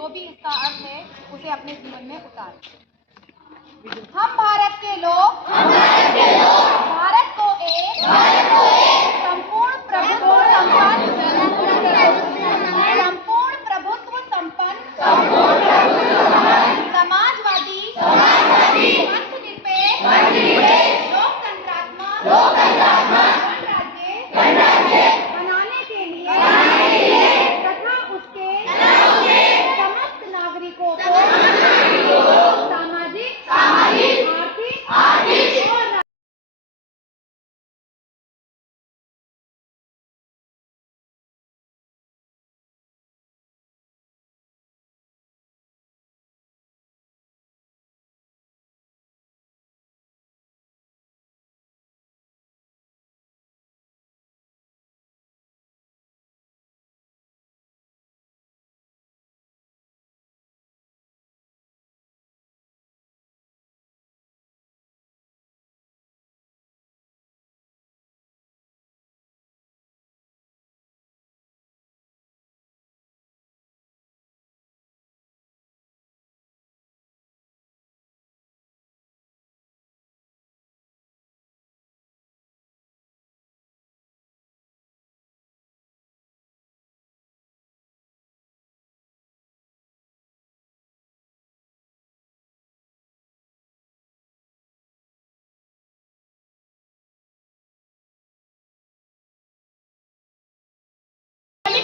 जो भी इसका अर्थ है उसे अपने जीवन में उतारें। हम भारत के लोग भारत को एक संपूर्ण प्रभुत्व संपन्न समाजवादी धर्मनिरपेक्ष लोकतंत्रात्मक गणराज्य बनाने के लिए तथा उसके समस्त नागरिकों को सामाजिक आर्थिक और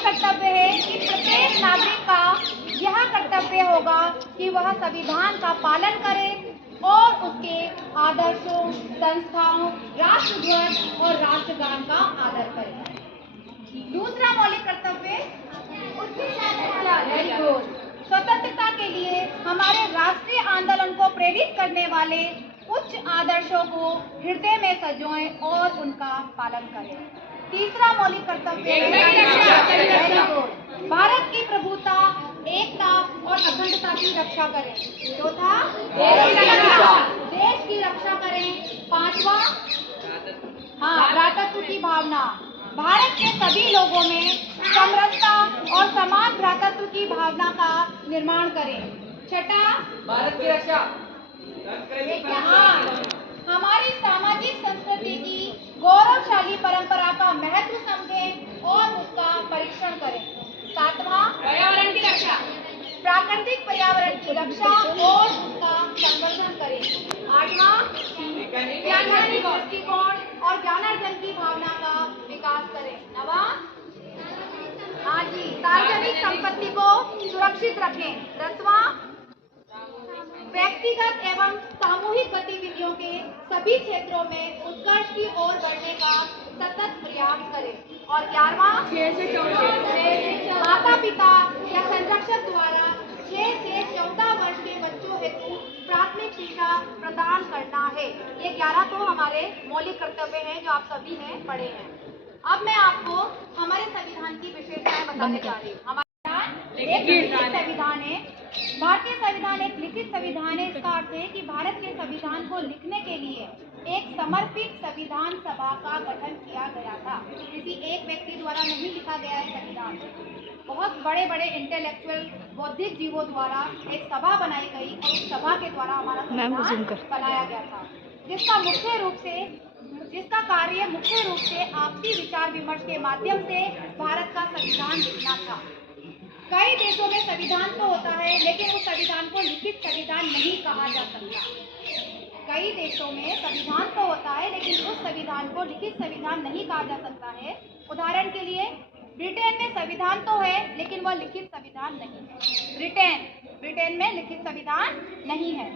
कर्तव्य है कि प्रत्येक नागरिक का यह कर्तव्य होगा कि वह संविधान का पालन करे और उसके आदर्शों, संस्थाओं, राष्ट्रध्वज और राष्ट्रगान का आदर करे। दूसरा मौलिक कर्तव्य स्वतंत्रता के लिए हमारे राष्ट्रीय आंदोलन को प्रेरित करने वाले उच्च आदर्शों को हृदय में संजोएं और उनका पालन करें। तीसरा मौलिक कर्तव्य भारत की प्रभुता, एकता और अखंडता की रक्षा करें। चौथा देश की रक्षा करें। पांचवा भ्रातृत्व की भावना, भारत के सभी लोगों में समरसता और समान भ्रातृत्व की भावना का निर्माण करें। छठा भारत की रक्षा हमारी सामाजिक संस्कृति की गौरवशाली परंपरा का महत्व समझें और उसका परीक्षण करें। सातवां पर्यावरण की रक्षा, प्राकृतिक पर्यावरण की रक्षा और उसका संवर्धन करें। आठवां वैज्ञानिक दृष्टिकोण और ज्ञानार्जन की भावना का विकास करें। नवां सार्वजनिक संपत्ति को सुरक्षित रखें। 10वां व्यक्तिगत एवं सामूहिक गतिविधियों के सभी क्षेत्रों में उत्कर्ष की ओर बढ़ने का सतत प्रयास करें। और 11वां माता पिता या संरक्षक द्वारा 6 से 14 वर्ष के बच्चों हेतु प्राथमिक शिक्षा प्रदान करना है। ये 11 तो हमारे मौलिक कर्तव्य हैं जो आप सभी ने पढ़े हैं। अब मैं आपको हमारे संविधान की विशेषताएं बताने जा रही हूँ। हमारा एक लिखित संविधान है। भारतीय संविधान एक लिखित संविधान है। इसका अर्थ है कि भारत के संविधान को लिखने के लिए एक समर्पित संविधान सभा का गठन किया गया था। किसी एक व्यक्ति द्वारा नहीं लिखा गया है संविधान, बहुत बड़े बड़े इंटेलेक्चुअल बौद्धिक जीवों द्वारा एक सभा बनाई गई और उस सभा के द्वारा हमारा संविधान बनाया गया था, जिसका कार्य मुख्य रूप से आपसी विचार विमर्श के माध्यम से भारत का संविधान लिखना था। कई देशों में संविधान तो होता है लेकिन उस संविधान को लिखित संविधान नहीं कहा जा सकता। कई देशों में संविधान तो होता है लेकिन उस संविधान को लिखित संविधान नहीं कहा जा सकता है। उदाहरण के लिए ब्रिटेन में संविधान तो है लेकिन वह लिखित संविधान नहीं है। ब्रिटेन में लिखित संविधान नहीं है।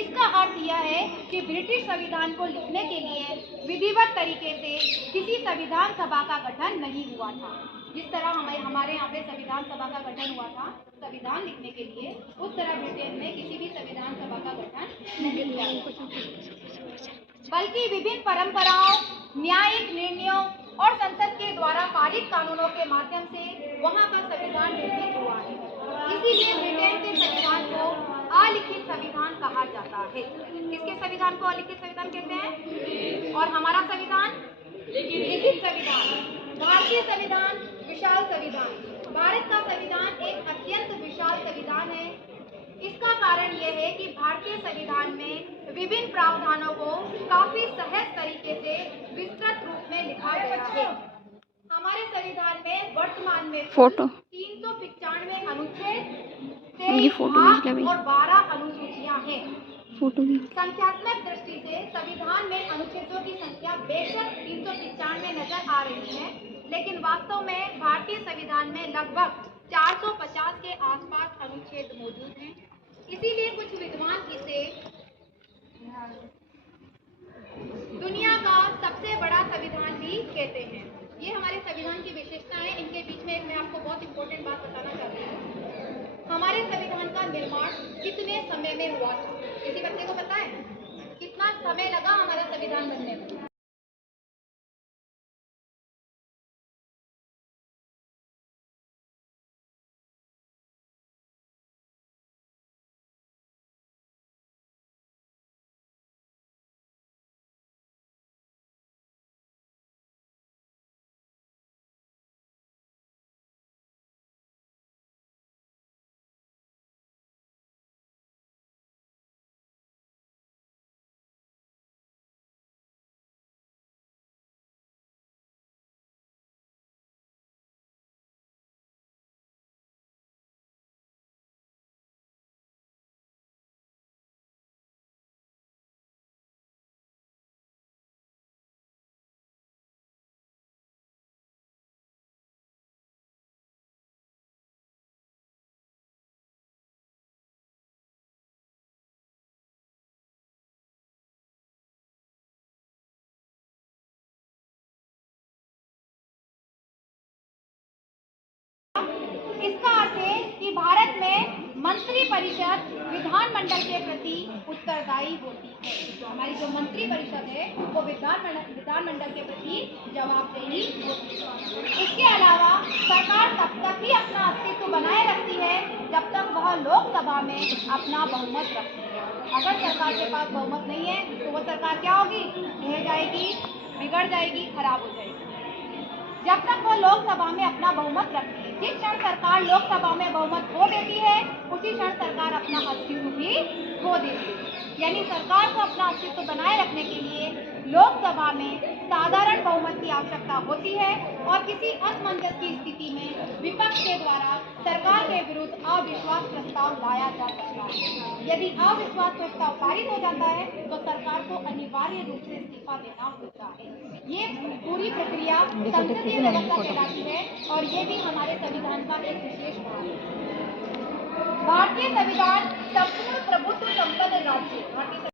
इसका अर्थ यह है कि ब्रिटिश संविधान को लिखने के लिए विधिवत तरीके से किसी संविधान सभा का गठन नहीं हुआ था। जिस तरह हमारे यहाँ पे संविधान सभा का गठन हुआ था संविधान लिखने के लिए, उस तरह ब्रिटेन में किसी भी संविधान सभा का गठन नहीं हुआ, बल्कि विभिन्न परंपराओं, न्यायिक निर्णयों और संसद के द्वारा पारित कानूनों के माध्यम से वहाँ का संविधान निर्मित हुआ है। इसीलिए ब्रिटेन के संविधान को अलिखित संविधान कहा जाता है। किसके संविधान को अलिखित संविधान कहते हैं? और हमारा संविधान लिखित संविधान। भारतीय संविधान विशाल संविधान। भारत का संविधान एक अत्यंत विशाल संविधान है। इसका कारण यह है कि भारतीय संविधान में विभिन्न प्रावधानों को काफी सहज तरीके से विस्तृत रूप में लिखा गया है। हमारे संविधान में वर्तमान में फोटो 395 अनुच्छेद, उनकी 23 फोटो भाग खींच ले और 12 अनुसूचियां हैं। फोटो भी संख्यात्मक दृष्टि से संविधान में अनुच्छेदों की संख्या बेशक 395 नजर आ रही है, लेकिन वास्तव में भारतीय संविधान में लगभग 450 के आसपास अनुच्छेद मौजूद हैं। इसीलिए कुछ विद्वान इसे दुनिया का सबसे बड़ा संविधान भी कहते हैं। ये हमारे संविधान की विशेषता है। इनके बीच में मैं आपको बहुत इंपॉर्टेंट बात बताना चाहती हूँ। हमारे संविधान का निर्माण कितने समय में हुआ था? किसी बच्चे को पता है कितना समय लगा हमारा संविधान बनने में? इसका अर्थ है कि भारत में मंत्री परिषद विधानमंडल के प्रति उत्तरदायी होती है। हमारी जो मंत्री परिषद है वो विधानमंडल के प्रति जवाबदेही होती है। इसके अलावा सरकार तब तक ही अपना अस्तित्व बनाए रखती है जब तक वह लोकसभा में अपना बहुमत रखती है। अगर सरकार के पास बहुमत नहीं है तो वह सरकार क्या होगी? ढह जाएगी, बिगड़ जाएगी, खराब हो जाएगी। जब तक वो लोकसभा में अपना बहुमत रखती है, जिस क्षण सरकार लोकसभा में बहुमत खो देती है उसी क्षण सरकार अपना अस्तित्व भी खो देती है। यानी सरकार को अपना अस्तित्व बनाए रखने के लिए लोकसभा में साधारण बहुमत की आवश्यकता होती है और किसी असमंजस की स्थिति में विपक्ष के द्वारा सरकार के विरुद्ध अविश्वास प्रस्ताव लाया जा सकता है। यदि अविश्वास प्रस्ताव पारित हो जाता है तो सरकार को अनिवार्य रूप से इस्तीफा देना होता है। ये पूरी प्रक्रिया संसदीय व्यवस्था कहलाती है और ये भी हमारे संविधान का एक विशेष भाग है। भारतीय संविधान संपूर्ण प्रभुत्व संपन्न राज्य